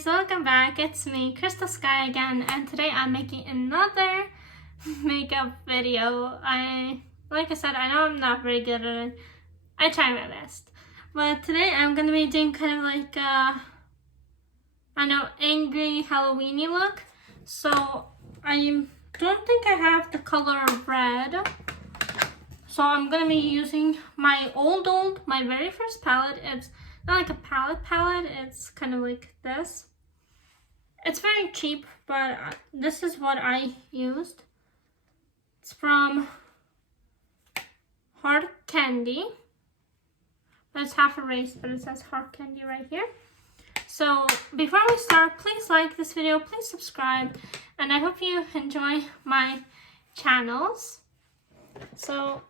guys, welcome back. It's me, Crystal Sky again, and today I'm making another makeup video. Like I said, I know I'm not very good at it. I try my best. But today I'm gonna be doing kind of like angry Halloweeny look. So I don't think I have the color red. So I'm gonna be using my my very first palette. It's not like a palette, it's kind of like this. It's very cheap, but this is what I used. It's from Hard Candy. But it's half erased, but it says Hard Candy right here. So before we start, please like this video, please subscribe, and I hope you enjoy my channels. So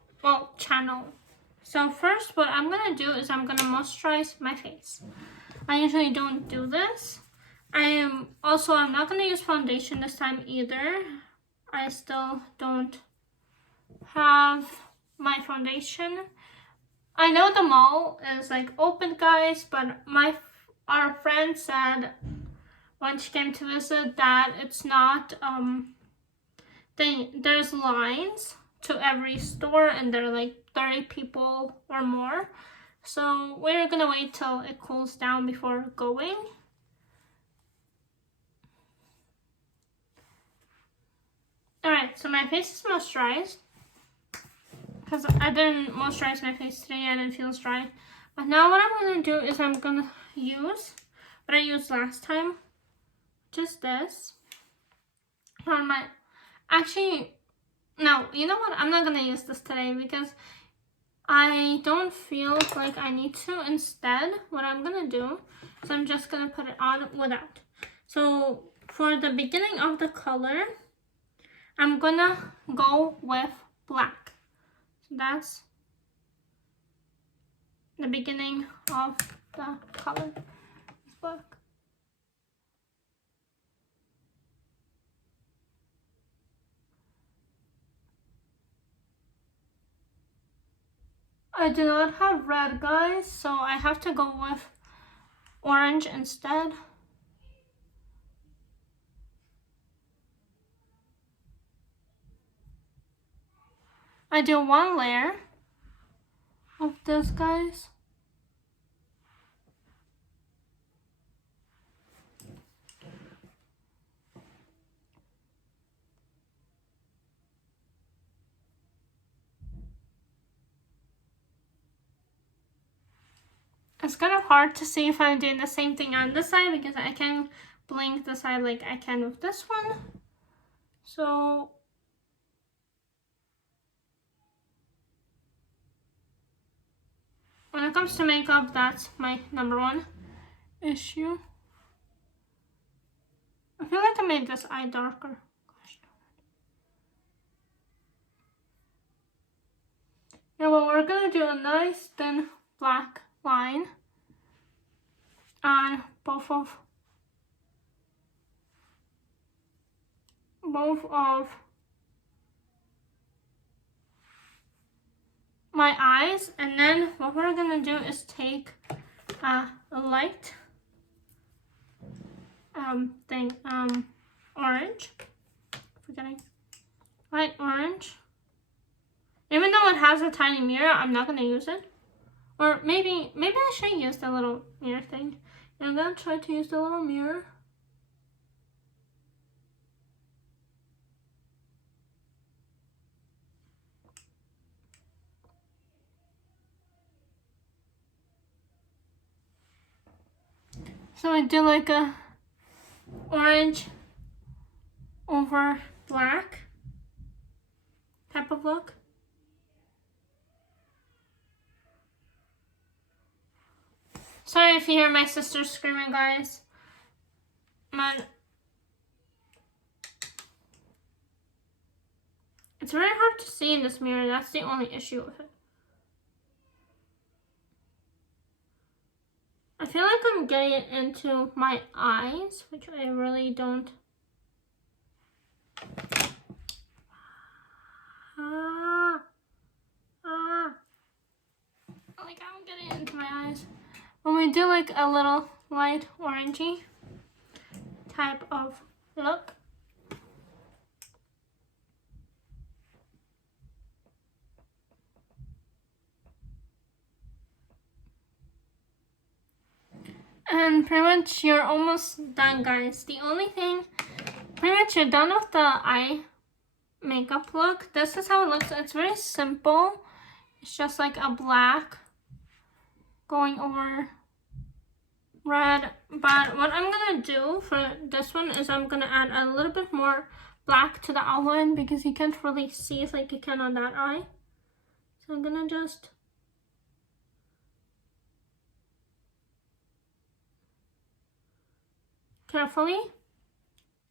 first what I'm gonna do is I'm gonna moisturize my face. I usually don't do this. I'm not gonna use foundation this time either. I still don't have my foundation. I know the mall is like open, guys, but our friend said when she came to visit that it's not there's lines to every store and there are like 30 people or more. So we're gonna wait till it cools down before going. Alright, so my face is moisturized because I didn't moisturize my face today. I didn't feel dry. But now what I'm gonna do is I'm gonna use what I used last time, just this on my. Actually, no, you know what? I'm not gonna use this today because I don't feel like I need to. Instead, what I'm gonna do is I'm just gonna put it on without. So for the beginning of the color, I'm gonna go with black. So that's the beginning of the color. It's black. I do not have red, guys, so I have to go with orange instead. I do one layer of this, guys. It's kind of hard to see if I'm doing the same thing on this side because I can blink the side like I can with this one. So when it comes to makeup, that's my number one issue. I feel like I made this eye darker. Yeah, well, we're gonna do a nice thin black line on both of my eyes, and then what we're gonna do is take a light orange. Forgetting light orange. Even though it has a tiny mirror, I'm not gonna use it. Or maybe I should use the little mirror thing. And I'm gonna try to use the little mirror. So I do like a orange over black type of look. Sorry if you hear my sister screaming, guys. It's very hard to see in this mirror. That's the only issue with it. I feel like I'm getting it into my eyes, which I really don't. Like, I don't get it into my eyes. When we do like a little light orangey, type of look. And pretty much you're almost done, guys. The only thing, pretty much you're done with the eye makeup look. This is how it looks. It's very simple. It's just like a black going over red. But what I'm gonna do for this one is I'm gonna add a little bit more black to the outline because you can't really see it like you can on that eye. So I'm gonna just carefully.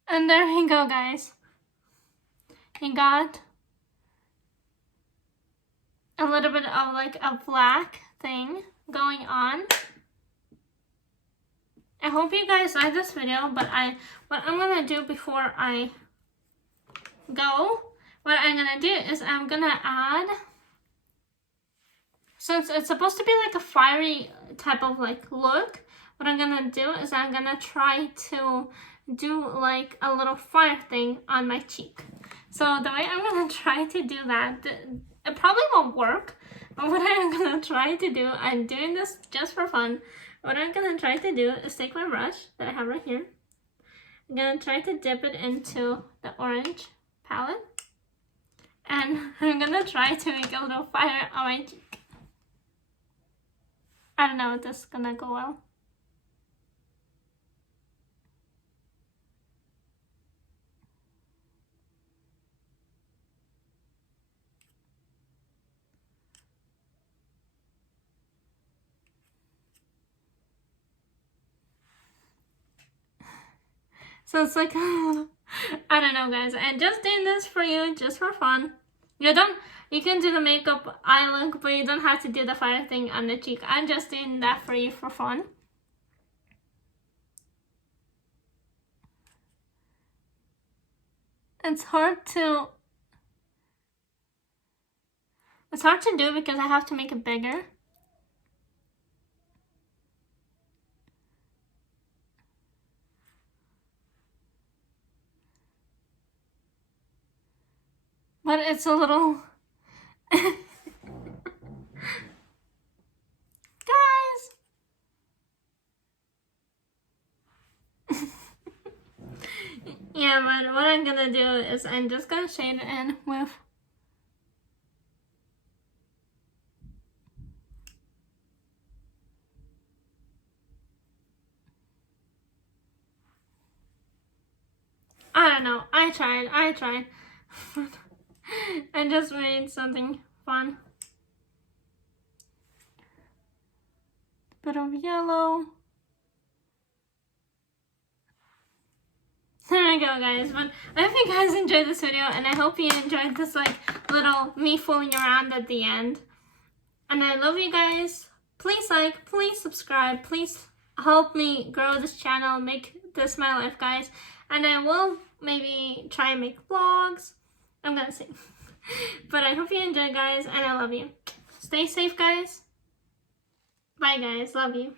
And there we go, guys. You got a little bit of like a black thing going on. I hope you guys like this video, but what I'm gonna do before I go, what I'm gonna do is I'm gonna add, since it's supposed to be like a fiery type of like look, what I'm gonna do is I'm gonna try to do like a little fire thing on my cheek. So the way I'm gonna try to do that, it probably won't work, but what I'm gonna try to do, I'm doing this just for fun. What I'm gonna try to do is take my brush that I have right here. I'm gonna try to dip it into the orange palette. And I'm gonna try to make a little fire on my cheek. I don't know if this is gonna go well. So it's like, I don't know, guys. I'm just doing this for you, just for fun. You can do the makeup eye look, but you don't have to do the fire thing on the cheek. I'm just doing that for you for fun. It's hard to do because I have to make it bigger. But it's a little... Guys! Yeah, but what I'm gonna do is I'm just gonna shade it in with... I don't know. I tried. I just made something fun. Bit of yellow. There we go, guys. But I hope you guys enjoyed this video, and I hope you enjoyed this like little me fooling around at the end. And I love you guys. Please like, please subscribe, please help me grow this channel, make this my life, guys. And I will maybe try and make vlogs. I'm gonna see. But I hope you enjoy, guys, and I love you. Stay safe, guys. Bye, guys. Love you.